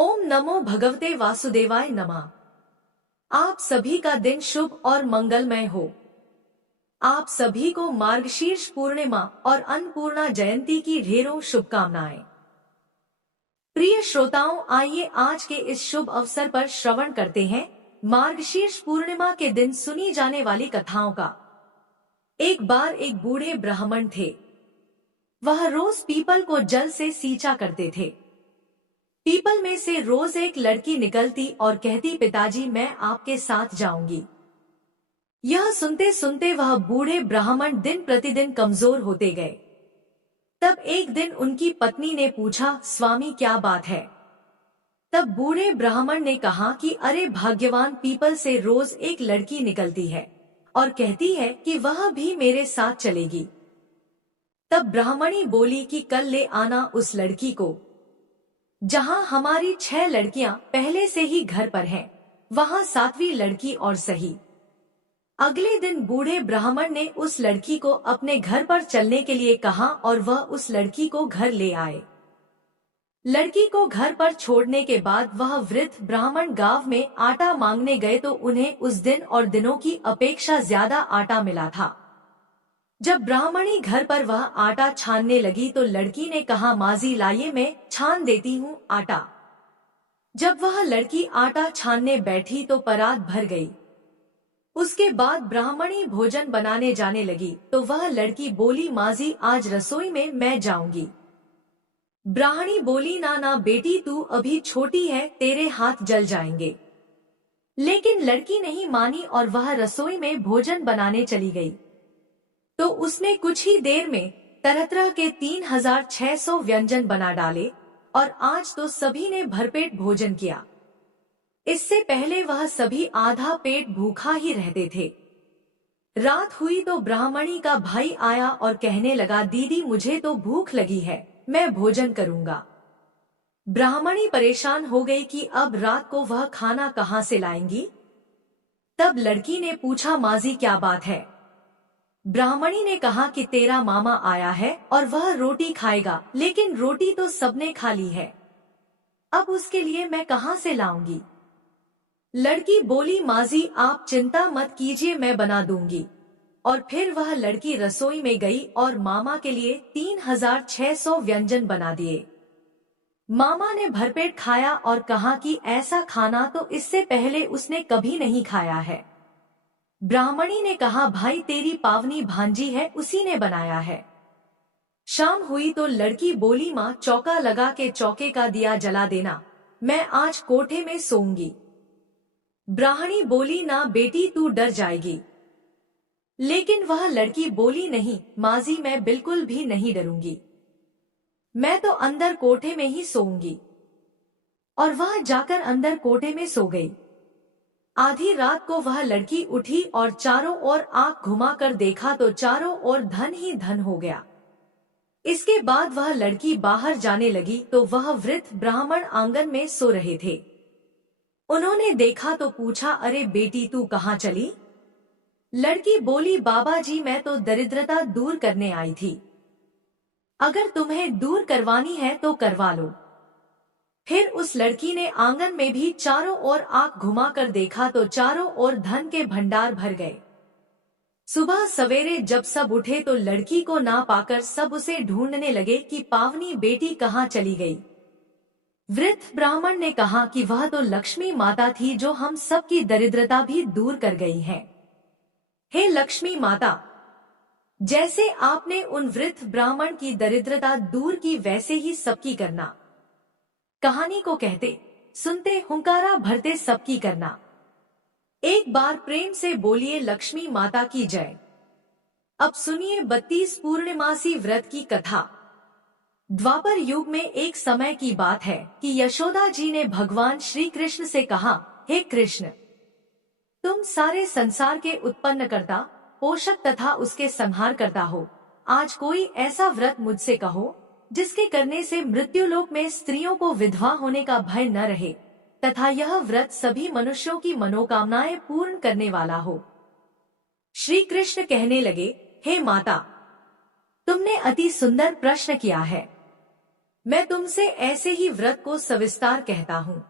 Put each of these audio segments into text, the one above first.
ओम नमो भगवते वासुदेवाय नमः। आप सभी का दिन शुभ और मंगलमय हो। आप सभी को मार्गशीर्ष पूर्णिमा और अन्नपूर्णा जयंती की ढेरों शुभकामनाएं। प्रिय श्रोताओं, आइए आज के इस शुभ अवसर पर श्रवण करते हैं मार्गशीर्ष पूर्णिमा के दिन सुनी जाने वाली कथाओं का। एक बार एक बूढ़े ब्राह्मण थे। वह रोज पीपल को जल से सींचा करते थे। पीपल में से रोज एक लड़की निकलती और कहती, पिताजी मैं आपके साथ जाऊंगी। यह सुनते सुनते वह बूढ़े ब्राह्मण दिन प्रतिदिन कमजोर होते गए। तब एक दिन उनकी पत्नी ने पूछा, स्वामी क्या बात है? तब बूढ़े ब्राह्मण ने कहा कि अरे भाग्यवान, पीपल से रोज एक लड़की निकलती है और कहती है कि वह भी मेरे साथ चलेगी। तब ब्राह्मणी बोली कि कल ले आना उस लड़की को। जहां हमारी 6 लड़कियां पहले से ही घर पर हैं, वहां 7वीं लड़की और सही। अगले दिन बूढ़े ब्राह्मण ने उस लड़की को अपने घर पर चलने के लिए कहा और वह उस लड़की को घर ले आए। लड़की को घर पर छोड़ने के बाद वह वृद्ध ब्राह्मण गांव में आटा मांगने गए तो उन्हें उस दिन और दिनों की अपेक्षा ज्यादा आटा मिला था। जब ब्राह्मणी घर पर वह आटा छानने लगी तो लड़की ने कहा, माजी लाइए मैं छान देती हूँ आटा। जब वह लड़की आटा छानने बैठी तो परात भर गई। उसके बाद ब्राह्मणी भोजन बनाने जाने लगी तो वह लड़की बोली, माजी आज रसोई में मैं जाऊंगी। ब्राह्मणी बोली, ना ना बेटी, तू अभी छोटी है, तेरे हाथ जल जाएंगे। लेकिन लड़की नहीं मानी और वह रसोई में भोजन बनाने चली गई। तो उसने कुछ ही देर में तरह तरह के 3600 व्यंजन बना डाले और आज तो सभी ने भरपेट भोजन किया। इससे पहले वह सभी आधा पेट भूखा ही रहते थे। रात हुई तो ब्राह्मणी का भाई आया और कहने लगा, दीदी मुझे तो भूख लगी है, मैं भोजन करूंगा। ब्राह्मणी परेशान हो गई कि अब रात को वह खाना कहां से लाएंगी। तब लड़की ने पूछा, माजी क्या बात है? ब्राह्मणी ने कहा कि तेरा मामा आया है और वह रोटी खाएगा, लेकिन रोटी तो सबने खा ली है, अब उसके लिए मैं कहां से लाऊंगी। लड़की बोली, माजी आप चिंता मत कीजिए, मैं बना दूंगी। और फिर वह लड़की रसोई में गई और मामा के लिए 3600 व्यंजन बना दिए। मामा ने भरपेट खाया और कहा कि ऐसा खाना तो इससे पहले उसने कभी नहीं खाया है। ब्राह्मणी ने कहा, भाई तेरी पावनी भांजी है, उसी ने बनाया है। शाम हुई तो लड़की बोली, माँ चौका लगा के चौके का दिया जला देना, मैं आज कोठे में सोऊंगी। ब्राह्मणी बोली, ना बेटी तू डर जाएगी। लेकिन वह लड़की बोली, नहीं माजी मैं बिल्कुल भी नहीं डरूंगी, मैं तो अंदर कोठे में ही सोऊंगी। और वह जाकर अंदर कोठे में सो गई। आधी रात को वह लड़की उठी और चारों ओर आंख घुमाकर देखा तो चारों ओर धन ही धन हो गया। इसके बाद वह लड़की बाहर जाने लगी तो वह वृद्ध ब्राह्मण आंगन में सो रहे थे। उन्होंने देखा तो पूछा, अरे बेटी तू कहाँ चली? लड़की बोली, बाबा जी मैं तो दरिद्रता दूर करने आई थी, अगर तुम्हें दूर करवानी है तो करवा लो। फिर उस लड़की ने आंगन में भी चारों ओर आंख घुमाकर देखा तो चारों ओर धन के भंडार भर गए। सुबह सवेरे जब सब उठे तो लड़की को ना पाकर सब उसे ढूंढने लगे कि पावनी बेटी कहाँ चली गई। वृद्ध ब्राह्मण ने कहा कि वह तो लक्ष्मी माता थी जो हम सब की दरिद्रता भी दूर कर गई है। हे लक्ष्मी माता, जैसे आपने उन वृद्ध ब्राह्मण की दरिद्रता दूर की वैसे ही सबकी करना। कहानी को कहते सुनते हुंकारा भरते सबकी करना। एक बार प्रेम से बोलिए लक्ष्मी माता की जय। अब सुनिए 32 पूर्णिमासी व्रत की कथा। द्वापर युग में एक समय की बात है कि यशोदा जी ने भगवान श्री कृष्ण से कहा, हे कृष्ण, तुम सारे संसार के उत्पन्नकर्ता, पोषक तथा उसके संहार करता हो। आज कोई ऐसा व्रत मुझसे कहो जिसके करने से मृत्युलोक में स्त्रियों को विधवा होने का भय न रहे तथा यह व्रत सभी मनुष्यों की मनोकामनाएं पूर्ण करने वाला हो। श्री कृष्ण कहने लगे, हे माता, तुमने अति सुंदर प्रश्न किया है। मैं तुमसे ऐसे ही व्रत को सविस्तार कहता हूँ।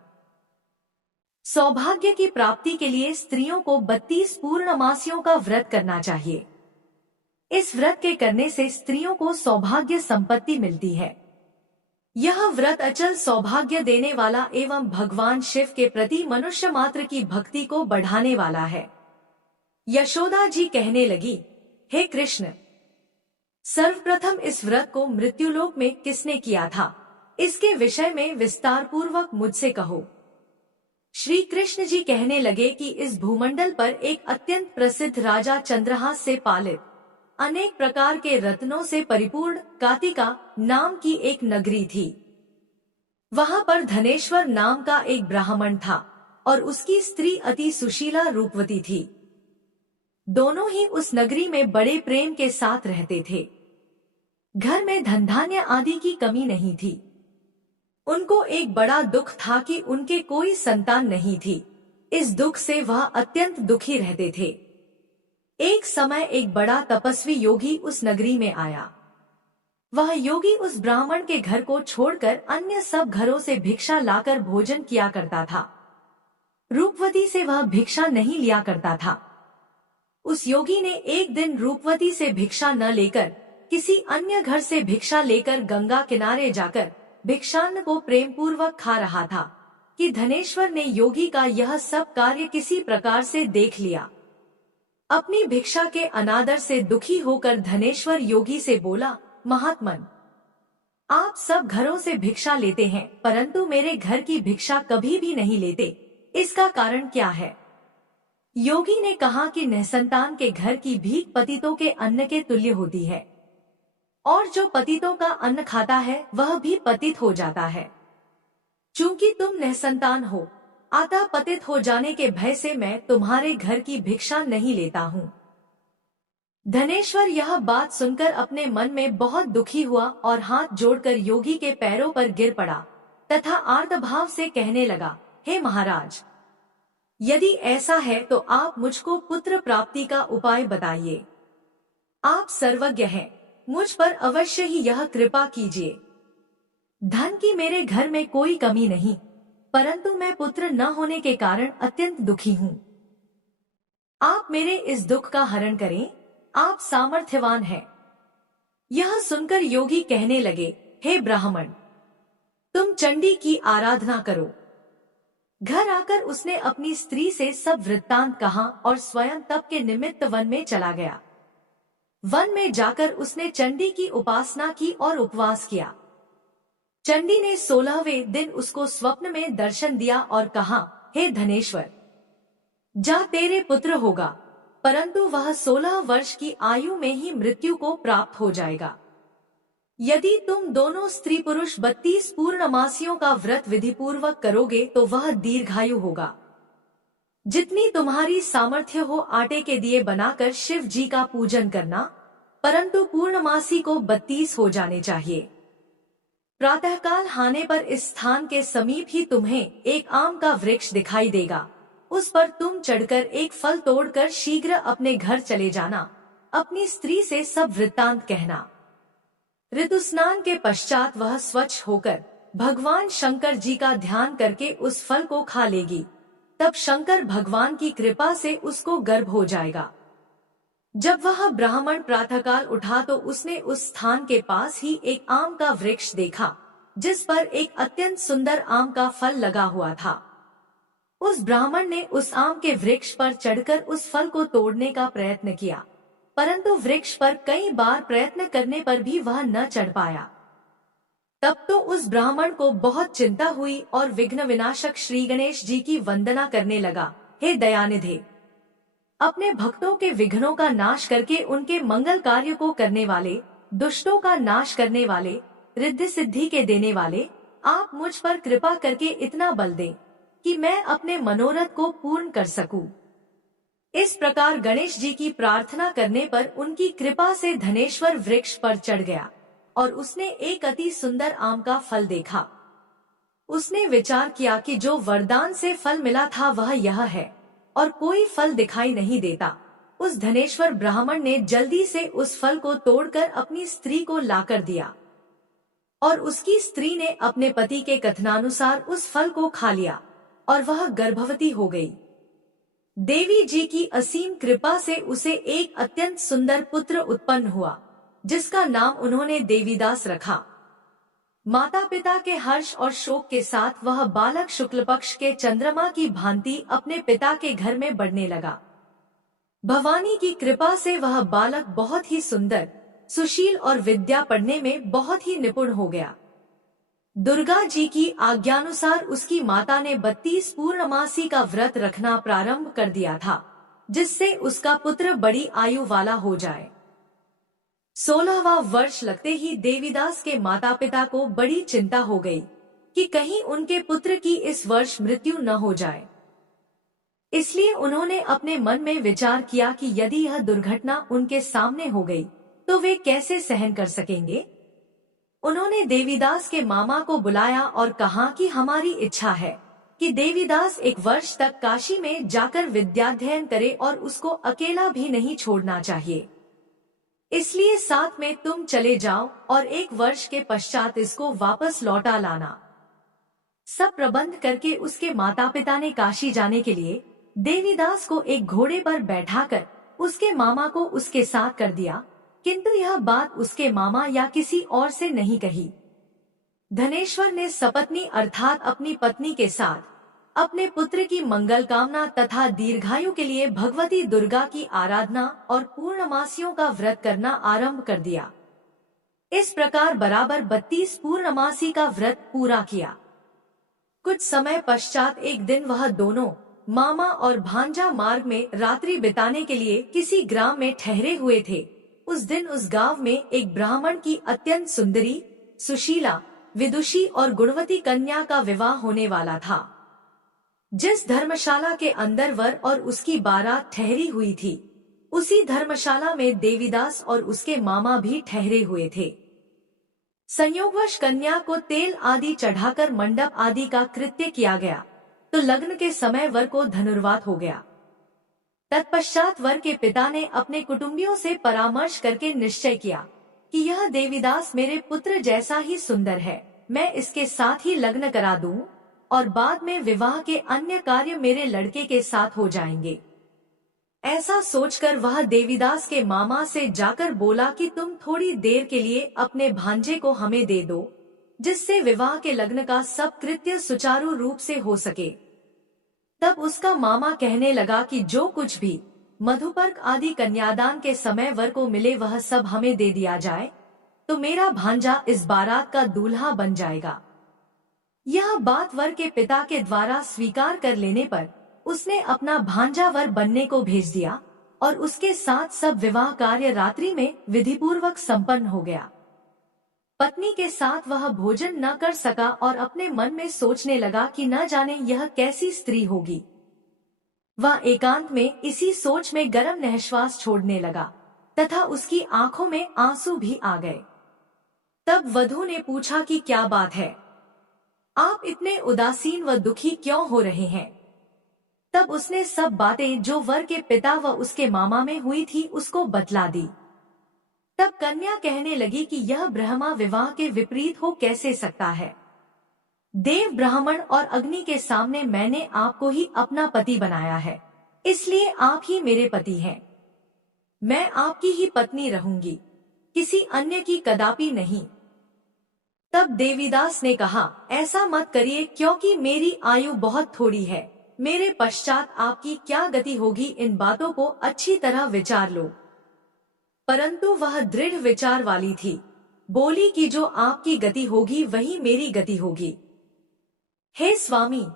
सौभाग्य की प्राप्ति के लिए स्त्रियों को 32 पूर्णमासियों का व्रत करना चाहिए। इस व्रत के करने से स्त्रियों को सौभाग्य संपत्ति मिलती है। यह व्रत अचल सौभाग्य देने वाला एवं भगवान शिव के प्रति मनुष्य मात्र की भक्ति को बढ़ाने वाला है। यशोदा जी कहने लगी, हे कृष्ण, सर्वप्रथम इस व्रत को मृत्युलोक में किसने किया था, इसके विषय में विस्तार पूर्वक मुझसे कहो। श्री कृष्ण जी कहने लगे कि इस भूमंडल पर एक अत्यंत प्रसिद्ध राजा चंद्रहास से पालित अनेक प्रकार के रत्नों से परिपूर्ण कातिका नाम की एक नगरी थी। वहां पर धनेश्वर नाम का एक ब्राह्मण था और उसकी स्त्री अति सुशीला रूपवती थी। दोनों ही उस नगरी में बड़े प्रेम के साथ रहते थे। घर में धन धान्य आदि की कमी नहीं थी। उनको एक बड़ा दुख था कि उनके कोई संतान नहीं थी। इस दुख से वह अत्यंत दुखी रहते थे। एक समय एक बड़ा तपस्वी योगी उस नगरी में आया। वह योगी उस ब्राह्मण के घर को छोड़कर अन्य सब घरों से भिक्षा लाकर भोजन किया करता था। रूपवती से वह भिक्षा नहीं लिया करता था। उस योगी ने एक दिन रूपवती से भिक्षा न लेकर किसी अन्य घर से भिक्षा लेकर गंगा किनारे जाकर भिक्षान्न को प्रेम पूर्वक खा रहा था कि धनेश्वर ने योगी का यह सब कार्य किसी प्रकार से देख लिया। अपनी भिक्षा के अनादर से दुखी होकर धनेश्वर योगी से बोला, महात्मन, आप सब घरों से भिक्षा लेते हैं परंतु मेरे घर की भिक्षा कभी भी नहीं लेते, इसका कारण क्या है? योगी ने कहा कि निसंतान के घर की भीख पतितों के अन्न के तुल्य होती है और जो पतितों का अन्न खाता है वह भी पतित हो जाता है। चूंकि तुम निसंतान हो, अतः पतित हो जाने के भय से मैं तुम्हारे घर की भिक्षा नहीं लेता हूँ। धनेश्वर यह बात सुनकर अपने मन में बहुत दुखी हुआ और हाथ जोड़कर योगी के पैरों पर गिर पड़ा तथा आर्तभाव से कहने लगा, हे महाराज, यदि ऐसा है तो आप मुझको पुत्र प्राप्ति का उपाय बताइए। आप सर्वज्ञ हैं, मुझ पर अवश्य ही यह कृपा कीजिए। धन की मेरे घर में कोई कमी नहीं, परंतु मैं पुत्र न होने के कारण अत्यंत दुखी हूँ। आप मेरे इस दुख का हरण करें, आप सामर्थ्यवान हैं। यह सुनकर योगी कहने लगे, हे ब्राह्मण, तुम चंडी की आराधना करो। घर आकर उसने अपनी स्त्री से सब वृत्तांत कहा और स्वयं तप के निमित्त वन में चला गया। वन में जाकर उसने चंडी की उपासना की और उपवास किया। चंडी ने 16वें दिन उसको स्वप्न में दर्शन दिया और कहा, हे धनेश्वर, जा तेरे पुत्र होगा, परंतु वह 16 वर्ष की आयु में ही मृत्यु को प्राप्त हो जाएगा। यदि तुम दोनों स्त्री पुरुष 32 पूर्णमासियों का व्रत विधि पूर्वक करोगे तो वह दीर्घायु होगा। जितनी तुम्हारी सामर्थ्य हो आटे के दिए बनाकर शिव जी का पूजन करना, परंतु पूर्णमासी को 32 हो जाने चाहिए। प्रातःकाल हाने पर इस स्थान के समीप ही तुम्हें एक आम का वृक्ष दिखाई देगा। उस पर तुम चढ़कर एक फल तोड़कर शीघ्र अपने घर चले जाना। अपनी स्त्री से सब वृत्तांत कहना। ऋतु स्नान के पश्चात वह स्वच्छ होकर भगवान शंकर जी का ध्यान करके उस फल को खा लेगी। तब शंकर भगवान की कृपा से उसको गर्भ हो जाएगा। जब वह ब्राह्मण प्रातःकाल उठा तो उसने उस स्थान के पास ही एक आम का वृक्ष देखा, जिस पर एक अत्यंत सुंदर आम का फल लगा हुआ था। उस ब्राह्मण ने उस आम के वृक्ष पर चढ़कर उस फल को तोड़ने का प्रयत्न किया, परंतु वृक्ष पर कई बार प्रयत्न करने पर भी वह न चढ़ पाया। तब तो उस ब्राह्मण को बहुत चिंता हुई और विघ्न विनाशक श्री गणेश जी की वंदना करने लगा। हे दयानिधे, अपने भक्तों के विघ्नों का नाश करके उनके मंगल कार्य को करने वाले, दुष्टों का नाश करने वाले, रिद्धि सिद्धि के देने वाले, आप मुझ पर कृपा करके इतना बल दें कि मैं अपने मनोरथ को पूर्ण कर सकूं। इस प्रकार गणेश जी की प्रार्थना करने पर उनकी कृपा से धनेश्वर वृक्ष पर चढ़ गया और उसने एक अति सुंदर आम का फल देखा। उसने विचार किया कि जो वरदान से फल मिला था वह यह है और कोई फल दिखाई नहीं देता। उस धनेश्वर ब्राह्मण ने जल्दी से उस फल को तोड़कर अपनी स्त्री को लाकर दिया। और उसकी स्त्री ने अपने पति के कथनानुसार उस फल को खा लिया और वह गर्भवती हो गई। देवी जी की असीम कृपा से उसे एक अत्यंत सुंदर पुत्र उत्पन्न हुआ, जिसका नाम उन्होंने देवीदास रखा। माता पिता के हर्ष और शोक के साथ वह बालक शुक्ल पक्ष के चंद्रमा की भांति अपने पिता के घर में बढ़ने लगा। भवानी की कृपा से वह बालक बहुत ही सुंदर, सुशील और विद्या पढ़ने में बहुत ही निपुण हो गया। दुर्गा जी की आज्ञानुसार उसकी माता ने 32 पूर्णमासी का व्रत रखना प्रारंभ कर दिया था, जिससे उसका पुत्र बड़ी आयु वाला हो जाए। 16वां वर्ष लगते ही देवीदास के माता पिता को बड़ी चिंता हो गई कि कहीं उनके पुत्र की इस वर्ष मृत्यु न हो जाए। इसलिए उन्होंने अपने मन में विचार किया कि यदि यह दुर्घटना उनके सामने हो गई तो वे कैसे सहन कर सकेंगे। उन्होंने देवीदास के मामा को बुलाया और कहा कि हमारी इच्छा है कि देवीदास 1 वर्ष तक काशी में जाकर विद्याध्ययन करे और उसको अकेला भी नहीं छोड़ना चाहिए। इसलिए साथ में तुम चले जाओ और 1 वर्ष के पश्चात इसको वापस लौटा लाना। सब प्रबंध करके उसके माता पिता ने काशी जाने के लिए देवीदास को एक घोड़े पर बैठाकर उसके मामा को उसके साथ कर दिया, किंतु यह बात उसके मामा या किसी और से नहीं कही। धनेश्वर ने सपत्नी अर्थात अपनी पत्नी के साथ अपने पुत्र की मंगल कामना तथा दीर्घायु के लिए भगवती दुर्गा की आराधना और पूर्णमासियों का व्रत करना आरंभ कर दिया। इस प्रकार बराबर 32 पूर्णमासी का व्रत पूरा किया। कुछ समय पश्चात एक दिन वह दोनों मामा और भांजा मार्ग में रात्रि बिताने के लिए किसी ग्राम में ठहरे हुए थे। उस दिन उस गांव में एक ब्राह्मण की अत्यंत सुंदरी, सुशीला, विदुषी और गुणवती कन्या का विवाह होने वाला था। जिस धर्मशाला के अंदर वर और उसकी बारात ठहरी हुई थी, उसी धर्मशाला में देवीदास और उसके मामा भी ठहरे हुए थे। संयोगवश कन्या को तेल आदि चढ़ाकर मंडप आदि का कृत्य किया गया, तो लग्न के समय वर को धनुर्वात हो गया। तत्पश्चात वर के पिता ने अपने कुटुंबियों से परामर्श करके निश्चय किया कि यह देवीदास मेरे पुत्र जैसा ही सुंदर है, मैं इसके साथ ही लग्न करा दूं और बाद में विवाह के अन्य कार्य मेरे लड़के के साथ हो जाएंगे। ऐसा सोचकर वह देवीदास के मामा से जाकर बोला कि तुम थोड़ी देर के लिए अपने भांजे को हमें दे दो, जिससे विवाह के लग्न का सब कृत्य सुचारू रूप से हो सके। तब उसका मामा कहने लगा कि जो कुछ भी मधुपर्क आदि कन्यादान के समय वर को मिले वह सब हमें दे दिया जाए, तो मेरा भांजा इस बारात का दूल्हा बन जाएगा। यह बात वर के पिता के द्वारा स्वीकार कर लेने पर उसने अपना भांजा वर बनने को भेज दिया और उसके साथ सब विवाह कार्य रात्रि में विधिपूर्वक संपन्न हो गया। पत्नी के साथ वह भोजन न कर सका और अपने मन में सोचने लगा कि न जाने यह कैसी स्त्री होगी। वह एकांत में इसी सोच में गर्म निःश्वास छोड़ने लगा तथा उसकी आंखों में आंसू भी आ गए। तब वधू ने पूछा कि क्या बात है, आप इतने उदासीन व दुखी क्यों हो रहे हैं। तब उसने सब बातें जो वर के पिता व उसके मामा में हुई थी उसको बतला दी। तब कन्या कहने लगी कि यह ब्रह्मा विवाह के विपरीत हो कैसे सकता है। देव, ब्राह्मण और अग्नि के सामने मैंने आपको ही अपना पति बनाया है, इसलिए आप ही मेरे पति हैं। मैं आपकी ही पत्नी रहूंगी, किसी अन्य की कदापि नहीं। तब देवीदास ने कहा, ऐसा मत करिए, क्योंकि मेरी आयु बहुत थोड़ी है। मेरे पश्चात आपकी क्या गति होगी, इन बातों को अच्छी तरह विचार लो। परंतु वह दृढ़ विचार वाली थी, बोली कि जो आपकी गति होगी वही मेरी गति होगी। हे स्वामी,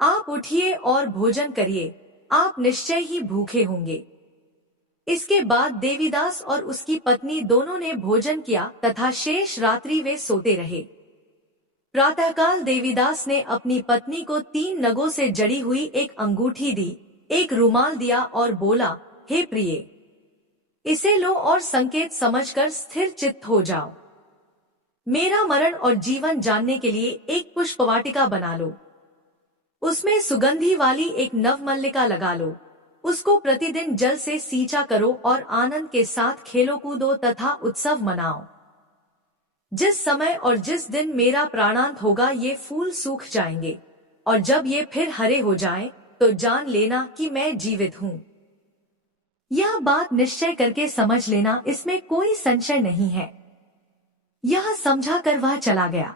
आप उठिए और भोजन करिए, आप निश्चय ही भूखे होंगे। इसके बाद देवीदास और उसकी पत्नी दोनों ने भोजन किया तथा शेष रात्रि वे सोते रहे। प्रातःकाल देवीदास ने अपनी पत्नी को 3 नगों से जड़ी हुई एक अंगूठी दी, एक रुमाल दिया और बोला, हे प्रिय, इसे लो और संकेत समझकर स्थिर चित्त हो जाओ। मेरा मरण और जीवन जानने के लिए एक पुष्पवाटिका बना लो, उसमें सुगंधी वाली एक नवमल्लिका लगा लो, उसको प्रतिदिन जल से सींचा करो और आनंद के साथ खेलो कूदो तथा उत्सव मनाओ। जिस समय और जिस दिन मेरा प्राणांत होगा ये फूल सूख जाएंगे, और जब ये फिर हरे हो जाएं, तो जान लेना कि मैं जीवित हूँ। यह बात निश्चय करके समझ लेना, इसमें कोई संशय नहीं है। यह समझा कर वह चला गया।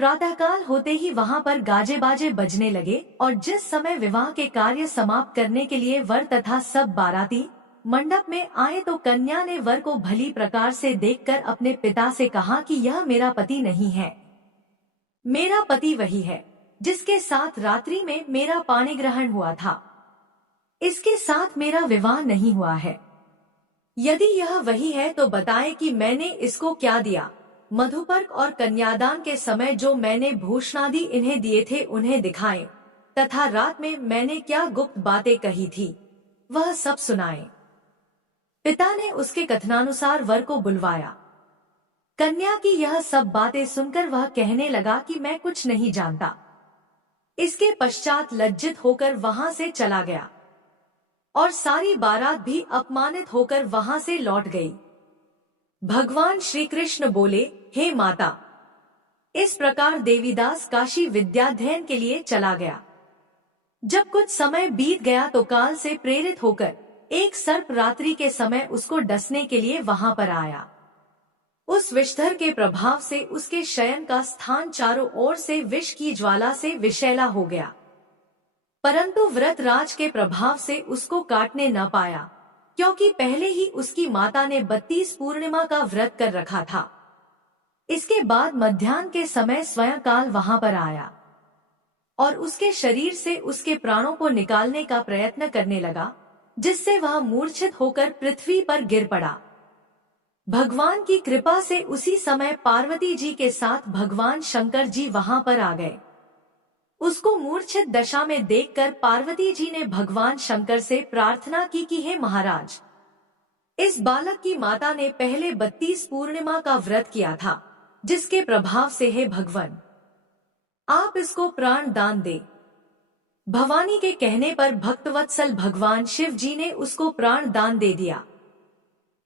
प्रातःकाल होते ही वहां पर गाजे बाजे बजने लगे, और जिस समय विवाह के कार्य समाप्त करने के लिए वर तथा सब बाराती मंडप में आए, तो कन्या ने वर को भली प्रकार से देखकर अपने पिता से कहा कि यह मेरा पति नहीं है। मेरा पति वही है जिसके साथ रात्रि में मेरा पाणी ग्रहण हुआ था। इसके साथ मेरा विवाह नहीं हुआ है। यदि यह वही है तो बताए कि मैंने इसको क्या दिया। मधुपर्क और कन्यादान के समय जो मैंने भूषणादि इन्हें दिए थे उन्हें दिखाएं, तथा रात में मैंने क्या गुप्त बातें कही थी वह सब सुनाएं। पिता ने उसके कथनानुसार वर को बुलवाया। कन्या की यह सब बातें सुनकर वह कहने लगा कि मैं कुछ नहीं जानता। इसके पश्चात लज्जित होकर वहां से चला गया, और सारी बारात भी अपमानित होकर वहां से लौट गई। भगवान श्री कृष्ण बोले, हे माता। इस प्रकार देवीदास काशी विद्याध्ययन के लिए चला गया। जब कुछ समय बीत गया तो काल से प्रेरित होकर एक सर्प रात्रि के समय उसको डसने के लिए वहां पर आया। उस विषधर के प्रभाव से उसके शयन का स्थान चारों ओर से विष की ज्वाला से विषैला हो गया, परंतु व्रतराज के प्रभाव से उसको काटने न पाया, क्योंकि पहले ही उसकी माता ने 32 पूर्णिमा का व्रत कर रखा था। इसके बाद मध्याह्न के समय स्वयं काल वहां पर आया और उसके शरीर से उसके प्राणों को निकालने का प्रयत्न करने लगा, जिससे वह मूर्छित होकर पृथ्वी पर गिर पड़ा। भगवान की कृपा से उसी समय पार्वती जी के साथ भगवान शंकर जी वहां पर आ गए। उसको मूर्छित दशा में देखकर पार्वती जी ने भगवान शंकर से प्रार्थना की कि हे महाराज, इस बालक की माता ने पहले 32 पूर्णिमा का व्रत किया था, जिसके प्रभाव से हे भगवान आप इसको प्राण दान दे। भवानी के कहने पर भक्तवत्सल भगवान शिव जी ने उसको प्राण दान दे दिया।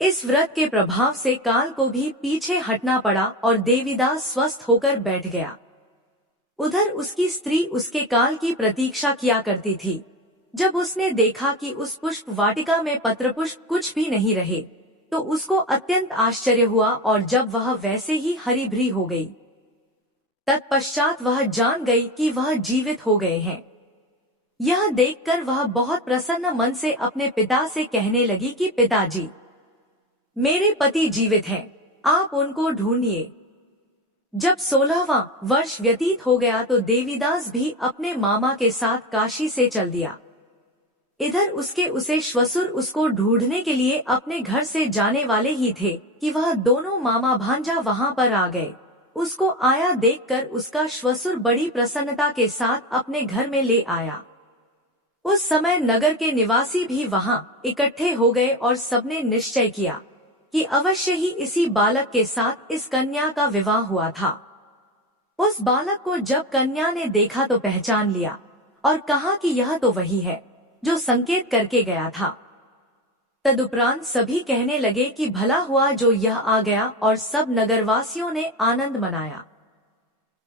इस व्रत के प्रभाव से काल को भी पीछे हटना पड़ा और देवीदास स्वस्थ होकर बैठ गया। उधर उसकी स्त्री उसके काल की प्रतीक्षा किया करती थी। जब उसने देखा कि उस पुष्प वाटिका में पत्र पुष्प कुछ भी नहीं रहे, तो उसको अत्यंत आश्चर्य हुआ, और जब वह वैसे ही हरी भरी हो गई, तत्पश्चात वह जान गई कि वह जीवित हो गए हैं। यह देखकर वह बहुत प्रसन्न मन से अपने पिता से कहने लगी कि पिताजी, मेरे पति जीवित हैं, आप उनको ढूंढिए। जब 16वां वर्ष व्यतीत हो गया तो देवीदास भी अपने मामा के साथ काशी से चल दिया। इधर उसे श्वसुर उसको ढूंढने के लिए अपने घर से जाने वाले ही थे कि वह दोनों मामा भांजा वहां पर आ गए। उसको आया देखकर उसका श्वसुर बड़ी प्रसन्नता के साथ अपने घर में ले आया। उस समय नगर के निवासी भी वहां इकट्ठे हो गए और सबने निश्चय किया कि अवश्य ही इसी बालक के साथ इस कन्या का विवाह हुआ था। उस बालक को जब कन्या ने देखा तो पहचान लिया और कहा कि यह तो वही है जो संकेत करके गया था। तदुपरांत सभी कहने लगे कि भला हुआ जो यह आ गया, और सब नगरवासियों ने आनंद मनाया।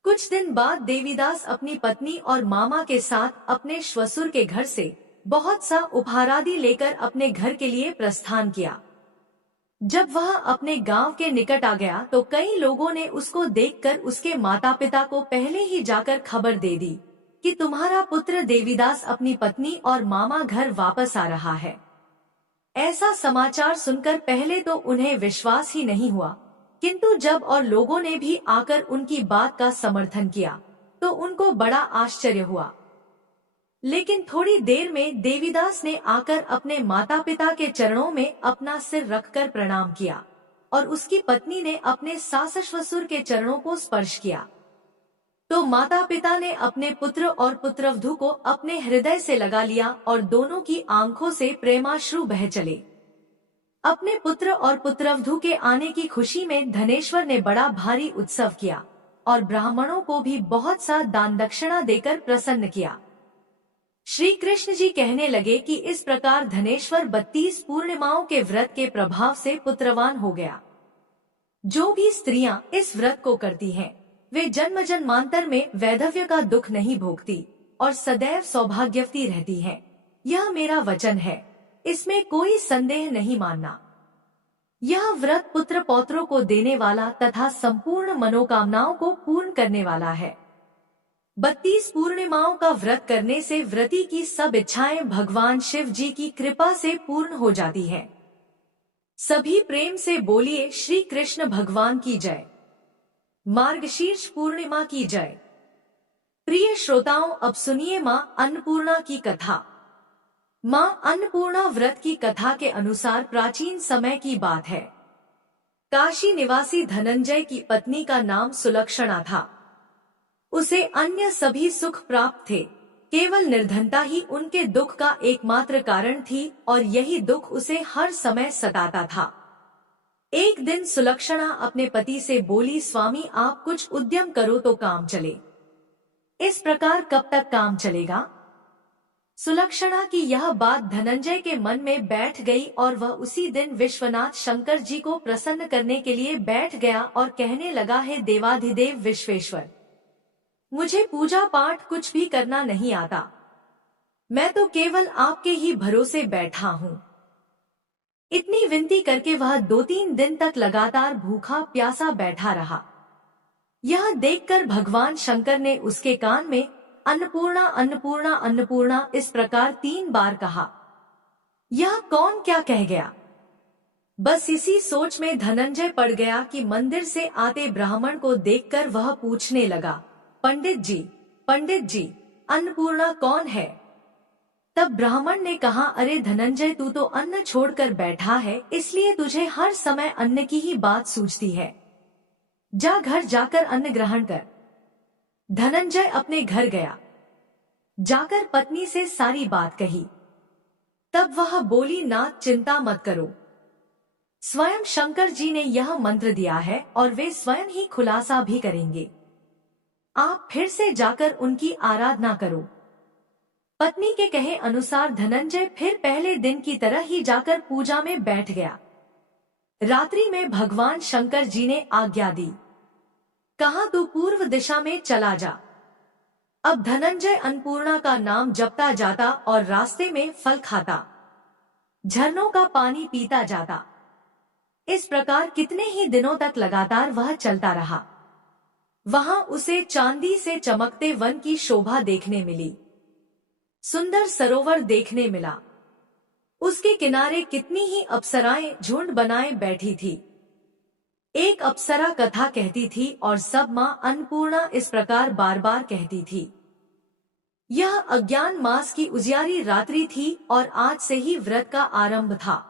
कुछ दिन बाद देवीदास अपनी पत्नी और मामा के साथ अपने श्वसुर के घर से बहुत सा उपहारादि लेकर अपने घर के लिए प्रस्थान किया। जब वह अपने गांव के निकट आ गया तो कई लोगों ने उसको देखकर उसके माता पिता को पहले ही जाकर खबर दे दी कि तुम्हारा पुत्र देवीदास अपनी पत्नी और मामा घर वापस आ रहा है। ऐसा समाचार सुनकर पहले तो उन्हें विश्वास ही नहीं हुआ, किंतु जब और लोगों ने भी आकर उनकी बात का समर्थन किया तो उनको बड़ा आश्चर्य हुआ। लेकिन थोड़ी देर में देवीदास ने आकर अपने माता पिता के चरणों में अपना सिर रखकर प्रणाम किया, और उसकी पत्नी ने अपने सास ससुर के चरणों को स्पर्श किया। तो माता पिता ने अपने पुत्र और पुत्रवधू को अपने हृदय से लगा लिया और दोनों की आंखों से प्रेमाश्रु बह चले। अपने पुत्र और पुत्रवधू के आने की खुशी में धनेश्वर ने बड़ा भारी उत्सव किया और ब्राह्मणों को भी बहुत सा दान दक्षिणा देकर प्रसन्न किया। श्री कृष्ण जी कहने लगे कि इस प्रकार धनेश्वर 32 पूर्णिमाओं के व्रत के प्रभाव से पुत्रवान हो गया। जो भी स्त्रियां इस व्रत को करती हैं, वे जन्म जन्मांतर में वैधव्य का दुख नहीं भोगती और सदैव सौभाग्यवती रहती हैं। यह मेरा वचन है, इसमें कोई संदेह नहीं मानना। यह व्रत पुत्र पौत्रों को देने वाला तथा संपूर्ण मनोकामनाओं को पूर्ण करने वाला है। 32 पूर्णिमाओं का व्रत करने से व्रती की सब इच्छाएं भगवान शिव जी की कृपा से पूर्ण हो जाती हैं। सभी प्रेम से बोलिए श्री कृष्ण भगवान की जय। मार्गशीर्ष पूर्णिमा की जय। प्रिय श्रोताओं, अब सुनिए मां अन्नपूर्णा की कथा। मां अन्नपूर्णा व्रत की कथा के अनुसार प्राचीन समय की बात है। काशी निवासी धनंजय की पत्नी का नाम सुलक्षणा था। उसे अन्य सभी सुख प्राप्त थे, केवल निर्धनता ही उनके दुख का एकमात्र कारण थी और यही दुख उसे हर समय सताता था। एक दिन सुलक्षणा अपने पति से बोली, स्वामी आप कुछ उद्यम करो तो काम चले। इस प्रकार कब तक काम चलेगा? सुलक्षणा की यह बात धनंजय के मन में बैठ गई और वह उसी दिन विश्वनाथ शंकर जी को प्रसन्न करने के लिए बैठ गया और कहने लगा, हे देवाधिदेव विश्वेश्वर, मुझे पूजा पाठ कुछ भी करना नहीं आता। मैं तो केवल आपके ही भरोसे बैठा हूँ। इतनी विनती करके वह 2-3 दिन तक लगातार भूखा प्यासा बैठा रहा। यह देखकर भगवान शंकर ने उसके कान में अन्नपूर्णा अन्नपूर्णा अन्नपूर्णा इस प्रकार 3 बार कहा। यह कौन क्या कह गया? बस इसी सोच में धनंजय पड़ गया कि मंदिर से आते ब्राह्मण को देखकर वह पूछने लगा, पंडित जी, अन्नपूर्णा कौन है? तब ब्राह्मण ने कहा, अरे धनंजय, तू तो अन्न छोड़कर बैठा है, इसलिए तुझे हर समय अन्न की ही बात सूझती है। जा घर जाकर अन्न ग्रहण कर। धनंजय अपने घर गया, जाकर पत्नी से सारी बात कही। तब वह बोली, नाथ चिंता मत करो, स्वयं शंकर जी ने यह मंत्र दिया है और वे स्वयं ही खुलासा भी करेंगे। आप फिर से जाकर उनकी आराधना करो। पत्नी के कहे अनुसार धनंजय फिर पहले दिन की तरह ही जाकर पूजा में बैठ गया। रात्रि में भगवान शंकर जी ने आज्ञा दी, कहा तू पूर्व दिशा में चला जा। अब धनंजय अन्नपूर्णा का नाम जपता जाता और रास्ते में फल खाता, झरनों का पानी पीता जाता। इस प्रकार कितने ही दिनों तक लगातार वह चलता रहा। वहां उसे चांदी से चमकते वन की शोभा देखने मिली, सुंदर सरोवर देखने मिला। उसके किनारे कितनी ही अप्सराएं झुंड बनाए बैठी थी। एक अप्सरा कथा कहती थी और सब मां अन्नपूर्णा इस प्रकार बार बार कहती थी। यह अज्ञान मास की उजियारी रात्रि थी और आज से ही व्रत का आरंभ था।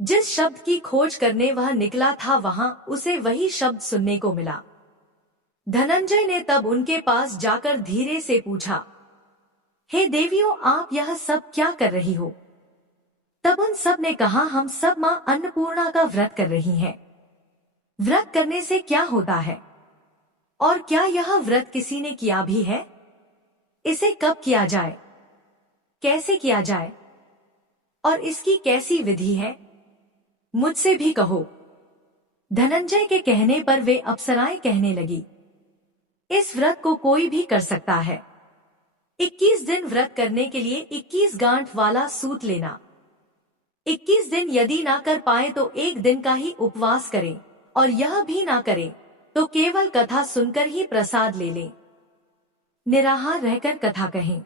जिस शब्द की खोज करने वह निकला था, वहां उसे वही शब्द सुनने को मिला। धनंजय ने तब उनके पास जाकर धीरे से पूछा, हे देवियों, आप यह सब क्या कर रही हो? तब उन सब ने कहा, हम सब मां अन्नपूर्णा का व्रत कर रही हैं। व्रत करने से क्या होता है और क्या यह व्रत किसी ने किया भी है? इसे कब किया जाए, कैसे किया जाए और इसकी कैसी विधि है? मुझसे भी कहो। धनंजय के कहने पर वे अप्सराएं कहने लगी, इस व्रत को कोई भी कर सकता है। 21 दिन व्रत करने के लिए 21 गांठ वाला सूत लेना। 21 दिन यदि ना कर पाए तो 1 दिन का ही उपवास करें और यह भी ना करें तो केवल कथा सुनकर ही प्रसाद ले लें। निराहार रहकर कथा कहें।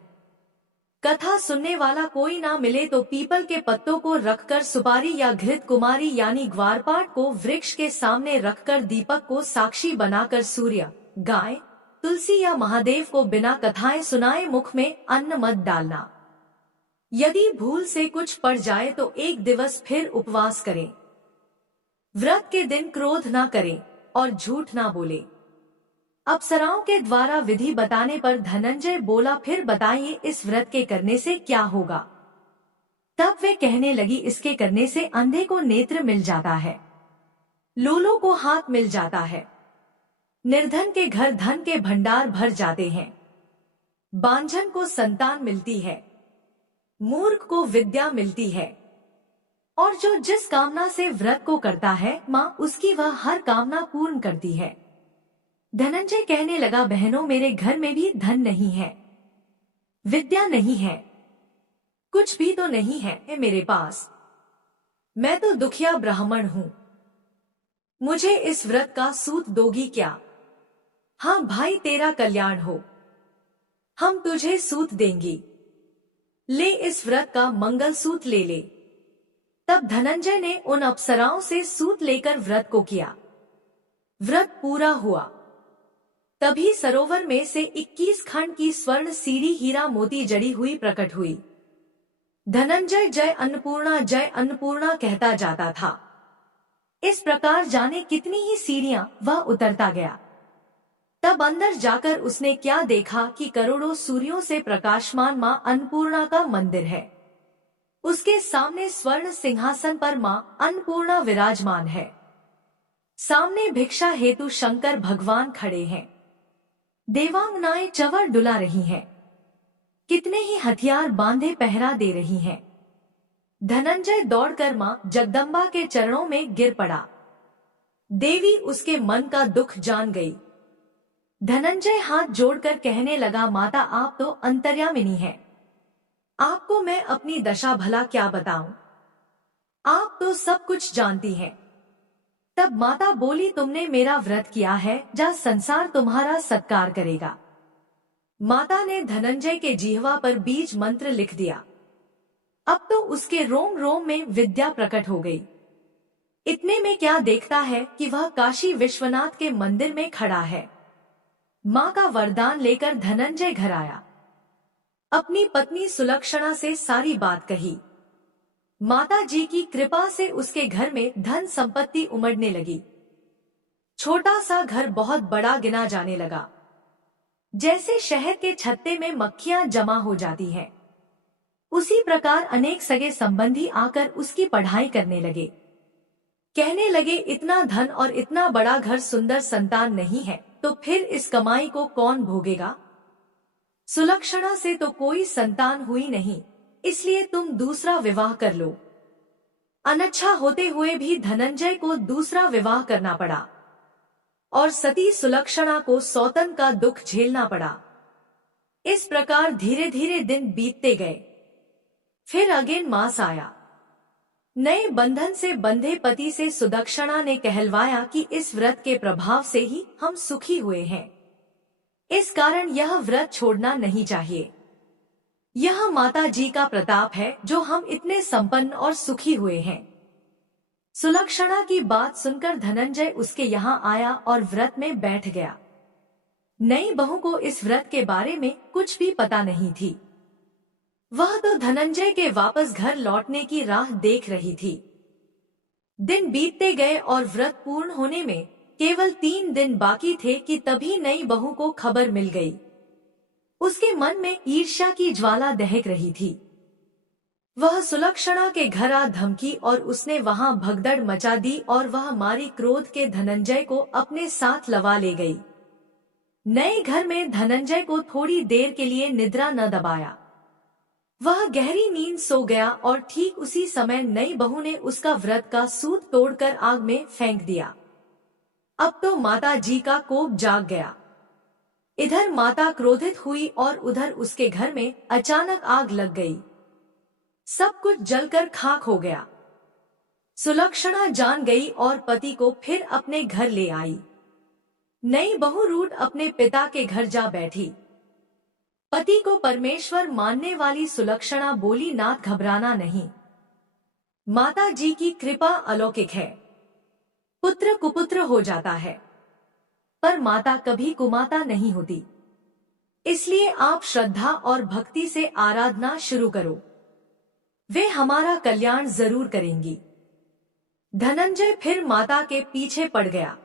कथा सुनने वाला कोई ना मिले तो पीपल के पत्तों को रखकर सुपारी या घृत कुमारी यानी ग्वारपाठ को वृक्ष के सामने रखकर दीपक को साक्षी बनाकर सूर्य, गाय, तुलसी या महादेव को बिना कथाएं सुनाए मुख में अन्न मत डालना। यदि भूल से कुछ पड़ जाए तो 1 दिवस फिर उपवास करें। व्रत के दिन क्रोध ना करें और झूठ ना बोले। अप्सराओं के द्वारा विधि बताने पर धनंजय बोला, फिर बताइए इस व्रत के करने से क्या होगा? तब वे कहने लगी, इसके करने से अंधे को नेत्र मिल जाता है, लूलों को हाथ मिल जाता है, निर्धन के घर धन के भंडार भर जाते हैं, बांझन को संतान मिलती है, मूर्ख को विद्या मिलती है, और जो जिस कामना से व्रत को करता है माँ उसकी वह हर कामना पूर्ण करती है। धनंजय कहने लगा, बहनों मेरे घर में भी धन नहीं है, विद्या नहीं है, कुछ भी तो नहीं है मेरे पास। मैं तो दुखिया ब्राह्मण हूँ, मुझे इस व्रत का सूत दोगी क्या? हाँ भाई, तेरा कल्याण हो, हम तुझे सूत देंगी, ले इस व्रत का मंगल सूत ले ले। तब धनंजय ने उन अप्सराओं से सूत लेकर व्रत को किया। व्रत पूरा हुआ, तभी सरोवर में से 21 खंड की स्वर्ण सीढ़ी हीरा मोती जड़ी हुई प्रकट हुई। धनंजय जय अन्नपूर्णा कहता जाता था। इस प्रकार जाने कितनी ही सीढ़ियां वह उतरता गया। तब अंदर जाकर उसने क्या देखा कि करोड़ों सूर्यों से प्रकाशमान मां अन्नपूर्णा का मंदिर है। उसके सामने स्वर्ण सिंहासन पर मां अन्नपूर्णा विराजमान है। सामने भिक्षा हेतु शंकर भगवान खड़े हैं। देवांगनाएं चंवर डुला रही हैं। कितने ही हथियार बांधे पहरा दे रही हैं। धनंजय दौड़कर मां जगदम्बा के चरणों में गिर पड़ा। देवी उसके मन का दुख जान गई। धनंजय हाथ जोड़कर कहने लगा, माता आप तो अंतर्यामिनी हैं, आपको मैं अपनी दशा भला क्या बताऊं, आप तो सब कुछ जानती हैं। तब माता बोली, तुमने मेरा व्रत किया है, जा संसार तुम्हारा सत्कार करेगा। माता ने धनंजय के जिह्वा पर बीज मंत्र लिख दिया। अब तो उसके रोम रोम में विद्या प्रकट हो गई। इतने में क्या देखता है कि वह काशी विश्वनाथ के मंदिर में खड़ा है। माँ का वरदान लेकर धनंजय घर आया। अपनी पत्नी सुलक्षणा से सारी बात कही। माता जी की कृपा से उसके घर में धन संपत्ति उमड़ने लगी। छोटा सा घर बहुत बड़ा गिना जाने लगा। जैसे शहद के छत्ते में मक्खियां जमा हो जाती हैं, उसी प्रकार अनेक सगे संबंधी आकर उसकी पढ़ाई करने लगे। कहने लगे, इतना धन और इतना बड़ा घर, सुंदर संतान नहीं है तो फिर इस कमाई को कौन भोगेगा? सुलक्षणा से तो कोई संतान हुई नहीं, इसलिए तुम दूसरा विवाह कर लो। अनच्छा होते हुए भी धनंजय को दूसरा विवाह करना पड़ा और सती सुलक्षणा को सौतन का दुख झेलना पड़ा। इस प्रकार धीरे धीरे दिन बीतते गए। फिर अगेन मास आया। नए बंधन से बंधे पति से सुदक्षणा ने कहलवाया कि इस व्रत के प्रभाव से ही हम सुखी हुए हैं, इस कारण यह व्रत छोड़ना नहीं चाहिए। यह माता जी का प्रताप है जो हम इतने संपन्न और सुखी हुए हैं। सुलक्षणा की बात सुनकर धनंजय उसके यहाँ आया और व्रत में बैठ गया। नई बहू को इस व्रत के बारे में कुछ भी पता नहीं थी। वह तो धनंजय के वापस घर लौटने की राह देख रही थी। दिन बीतते गए और व्रत पूर्ण होने में केवल 3 दिन बाकी थे कि तभी नई बहू को खबर मिल गई। उसके मन में ईर्ष्या की ज्वाला दहक रही थी। वह सुलक्षणा के घर आ धमकी और उसने वहां भगदड़ मचा दी और वह मारी क्रोध के धनंजय को अपने साथ लवा ले गई। नए घर में धनंजय को थोड़ी देर के लिए निद्रा न दबाया। वह गहरी नींद सो गया और ठीक उसी समय नई बहू ने उसका व्रत का सूत तोड़कर आग में फेंक दिया। अब तो माता जी का कोप जाग गया। इधर माता क्रोधित हुई और उधर उसके घर में अचानक आग लग गई। सब कुछ जलकर खाक हो गया। सुलक्षणा जान गई और पति को फिर अपने घर ले आई। नई बहू रूठ अपने पिता के घर जा बैठी। पति को परमेश्वर मानने वाली सुलक्षणा बोली, नाथ घबराना नहीं, माता जी की कृपा अलौकिक है। पुत्र कुपुत्र हो जाता है, पर माता कभी कुमाता नहीं होती। इसलिए आप श्रद्धा और भक्ति से आराधना शुरू करो, वे हमारा कल्याण जरूर करेंगी। धनंजय फिर माता के पीछे पड़ गया।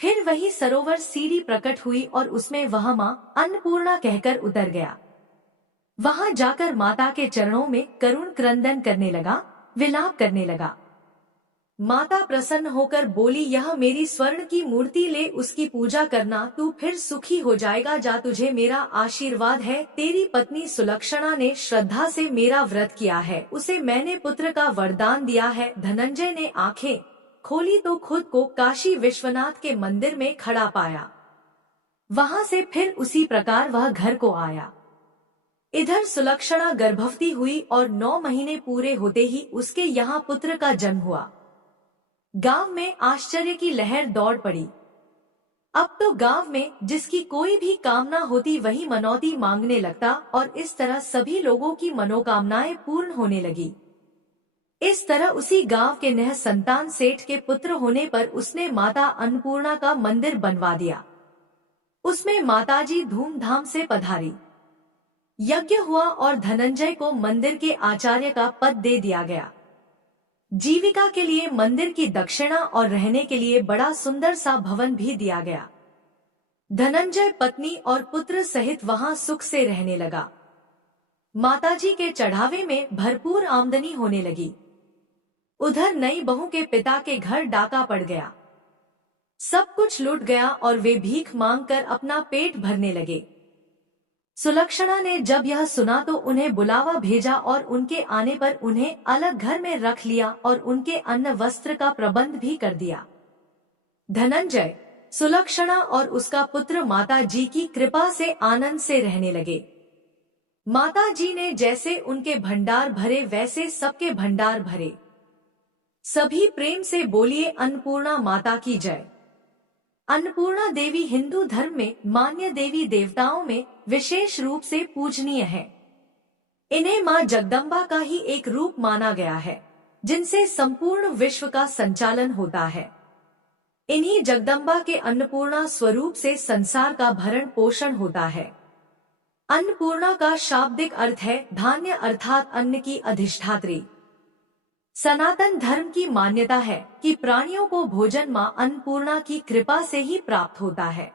फिर वही सरोवर सीढ़ी प्रकट हुई और उसमें वह मां अन्नपूर्णा कहकर उतर गया। वहां जाकर माता के चरणों में करुण क्रंदन करने लगा, विलाप करने लगा। माता प्रसन्न होकर बोली, यह मेरी स्वर्ण की मूर्ति ले, उसकी पूजा करना, तू फिर सुखी हो जाएगा, जा, तुझे मेरा आशीर्वाद है। तेरी पत्नी सुलक्षणा ने श्रद्धा से मेरा व्रत किया है, उसे मैंने पुत्र का वरदान दिया है। धनंजय ने आंखें खोली तो खुद को काशी विश्वनाथ के मंदिर में खड़ा पाया। वहां से फिर उसी प्रकार वह घर को आया। इधर सुलक्षणा गर्भवती हुई और 9 महीने पूरे होते ही उसके यहाँ पुत्र का जन्म हुआ। गांव में आश्चर्य की लहर दौड़ पड़ी। अब तो गांव में जिसकी कोई भी कामना होती वही मनौती मांगने लगता और इस तरह सभी लोगों की मनोकामनाएं पूर्ण होने लगी। इस तरह उसी गांव के नह संतान सेठ के पुत्र होने पर उसने माता अन्नपूर्णा का मंदिर बनवा दिया। उसमें माताजी धूमधाम से पधारी। यज्ञ हुआ और धनंजय को मंदिर के आचार्य का पद दे दिया गया। जीविका के लिए मंदिर की दक्षिणा और रहने के लिए बड़ा सुंदर सा भवन भी दिया गया। धनंजय पत्नी और पुत्र सहित वहां सुख से रहने लगा। माताजी के चढ़ावे में भरपूर आमदनी होने लगी। उधर नई बहू के पिता के घर डाका पड़ गया। सब कुछ लूट गया और वे भीख मांगकर अपना पेट भरने लगे। सुलक्षणा ने जब यह सुना तो उन्हें बुलावा भेजा और उनके आने पर उन्हें अलग घर में रख लिया और उनके अन्न वस्त्र का प्रबंध भी कर दिया। धनंजय, सुलक्षणा और उसका पुत्र माता जी की कृपा से आनंद से रहने लगे। माता जी ने जैसे उनके भंडार भरे वैसे सबके भंडार भरे। सभी प्रेम से बोलिए, अन्नपूर्णा माता की जय। अन्नपूर्णा देवी हिंदू धर्म में मान्य देवी देवताओं में विशेष रूप से पूजनीय है। इन्हें मां जगदम्बा का ही एक रूप माना गया है, जिनसे संपूर्ण विश्व का संचालन होता है। इन्हीं जगदम्बा के अन्नपूर्णा स्वरूप से संसार का भरण पोषण होता है। अन्नपूर्णा का शाब्दिक अर्थ है धान्य अर्थात अन्न की अधिष्ठात्री। सनातन धर्म की मान्यता है कि प्राणियों को भोजन मां अन्नपूर्णा की कृपा से ही प्राप्त होता है।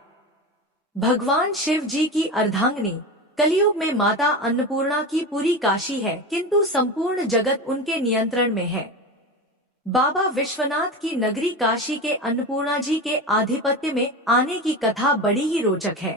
भगवान शिव जी की अर्धांगिनी कलयुग में माता अन्नपूर्णा की पूरी काशी है, किंतु संपूर्ण जगत उनके नियंत्रण में है। बाबा विश्वनाथ की नगरी काशी के अन्नपूर्णा जी के आधिपत्य में आने की कथा बड़ी ही रोचक है।